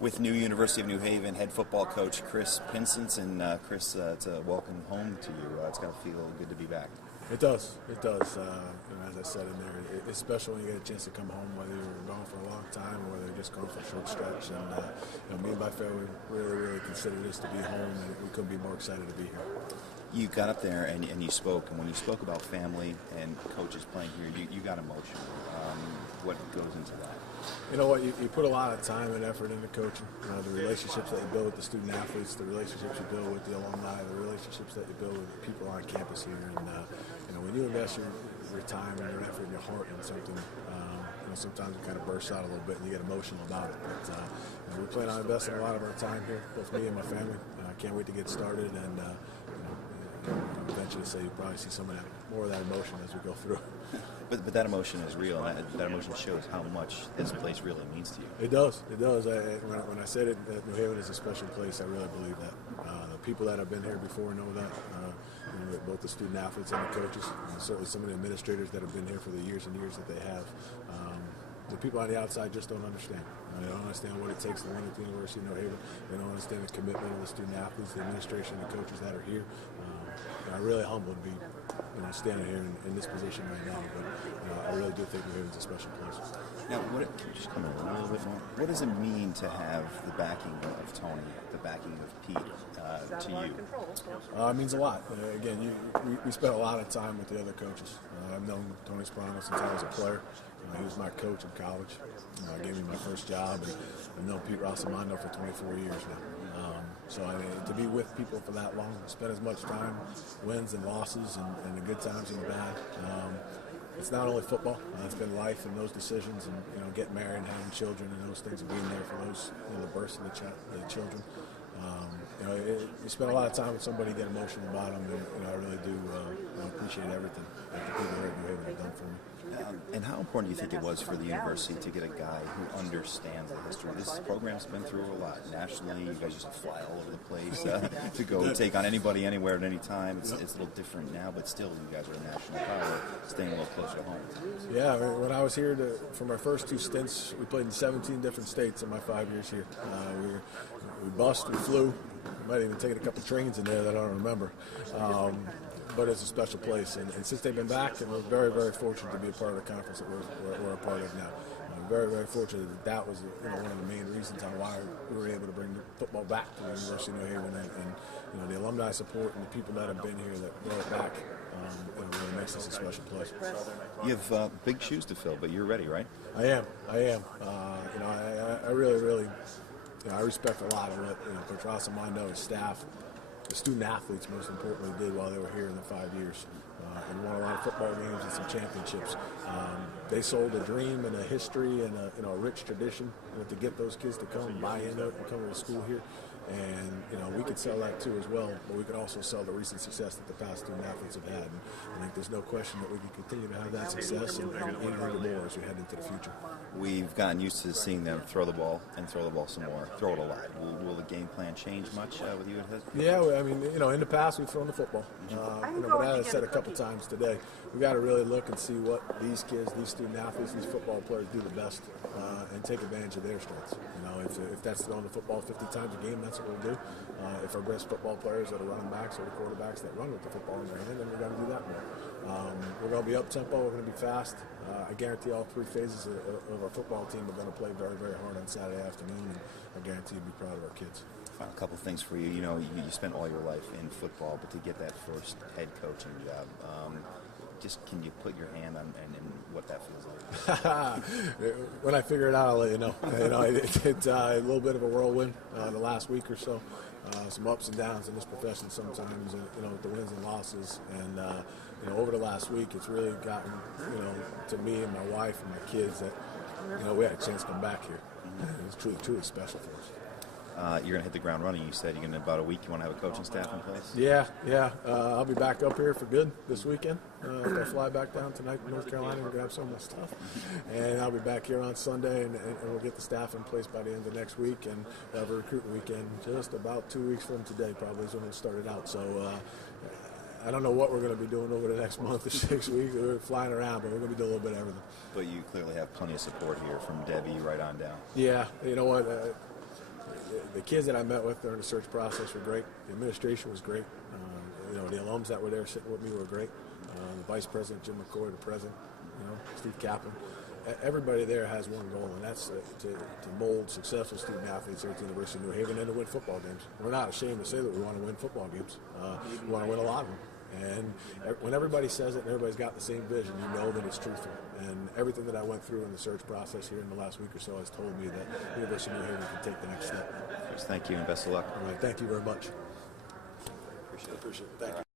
with new University of New Haven head football coach Chris Pincince. And Chris, it's a welcome home to you. It's got to feel good to be back. It does. It does. As I said in there, it's special when you get a chance to come home, whether you're gone for a long time or whether you're just going for a short stretch. And me and my family really consider this to be home, and we couldn't be more excited to be here. You got up there and you spoke, and when you spoke about family and coaches playing here, you got emotional. What goes into that? You know what? You put a lot of time and effort into coaching. The relationships that you build with the student athletes, the relationships you build with the alumni, the relationships that you build with the people on campus here. And when you invest your time and your effort and your heart in something, sometimes it kind of bursts out a little bit and you get emotional about it. But we plan on investing a lot of our time here, both me and my family. I can't wait to get started, and eventually you'll probably see some of that, more of that emotion as we go through. But that emotion is real, and that emotion shows how much this place really means to you. It does. It does. When I said it, that New Haven is a special place, I really believe that. The people that have been here before know that, both the student athletes and the coaches, and certainly some of the administrators that have been here for the years and years that they have. The people on the outside just don't understand. They don't understand what it takes to win at the University of New Haven. They don't understand the commitment of the student athletes, the administration, the coaches that are here. I'm really humbled to be standing here in this position right now, but I really do think New Haven's a special place. Now, can you just come in a little bit more? What does it mean to have the backing of Tony, the backing of Pete, to you? It means a lot. Again, we spent a lot of time with the other coaches. I've known Tony Sawyer since I was a player. He was my coach in college. Gave me my first job, and I've known Pete Rossomando for 24 years now. So to be with people for that long, spend as much time, wins and losses, and the good times and the bad. It's not only football; it's been life and those decisions, and getting married and having children and those things, and being there for those the births of the children. You spend a lot of time with somebody, get emotional about them, and I really do appreciate everything that the people here at New Haven have done for me. And how important do you think it was for the university to get a guy who understands the history? This program's been through a lot. Nationally, you guys just fly all over the place to go take on anybody, anywhere, at any time. It's a little different now, but still, you guys are a national power, staying a little closer to home. Yeah, when I was here for my first two stints, we played in 17 different states in my 5 years here. We bussed, we flew. Might have even taken a couple trains in there that I don't remember. But it's a special place, and since they've been back, and we're very, very fortunate to be a part of the conference that we're a part of now. I'm very, very fortunate that was one of the main reasons on why we were able to bring football back to the University of New Haven, and the alumni support and the people that have been here that brought it back. It really makes this a special place. You have big shoes to fill, but you're ready, right? I am. I really. I respect a lot of what Coach Rossomando, his staff, the student athletes most importantly did while they were here in the 5 years, and won a lot of football games and some championships. They sold a dream and a history and a rich tradition to get those kids to come buy into it and come to school here. And we could sell that too as well, but we could also sell the recent success that the past student athletes have had. And I think there's no question that we can continue to have that success and even more as we head into the future. We've gotten used to seeing them throw the ball some more, throw it a lot. Will the game plan change much with you at head? Yeah, in the past we've thrown the football. But as I said a couple times today, we got to really look and see what these kids, these student athletes, these football players do the best, and take advantage of their strengths. If that's throwing the football 50 times a game, that's what we'll do. If our best football players are the running backs or the quarterbacks that run with the football in their hand, then we've got to do that more. We're going to be up-tempo, we're going to be fast. I guarantee all three phases of our football team are going to play very, very hard on Saturday afternoon, and I guarantee you'll be proud of our kids. A couple things for you. You spent all your life in football, but to get that first head coaching job, just can you put your hand on what that feels like? When I figure it out, I'll let you know. It's a little bit of a whirlwind the last week or so. Some ups and downs in this profession sometimes, with the wins and losses. And over the last week, it's really gotten to me and my wife and my kids that we had a chance to come back here. It's truly special for us. You're going to hit the ground running. You said in about a week you want to have a coaching staff in place? Yeah. I'll be back up here for good this weekend. I'll fly back down tonight to North Carolina and grab some of my stuff. And I'll be back here on Sunday, and we'll get the staff in place by the end of next week, and we'll have a recruiting weekend just about 2 weeks from today probably is when we'll start it out. So I don't know what we're going to be doing over the next month to 6 weeks. We're flying around, but we're going to be doing a little bit of everything. But you clearly have plenty of support here from Debbie right on down. Yeah, you know what? the kids that I met with during the search process were great. The administration was great. The alums that were there sitting with me were great. The vice president, Jim McCoy, the president, Steve Kaplan. Everybody there has one goal, and that's to mold successful student athletes here at the University of New Haven and to win football games. We're not ashamed to say that we want to win football games. We want to win a lot of them. And when everybody says it and everybody's got the same vision, you know that it's truthful. And everything that I went through in the search process here in the last week or so has told me that the University of New Haven can take the next step. Chris, thank you and best of luck. All right, thank you very much. Appreciate it. Appreciate it. Thank you.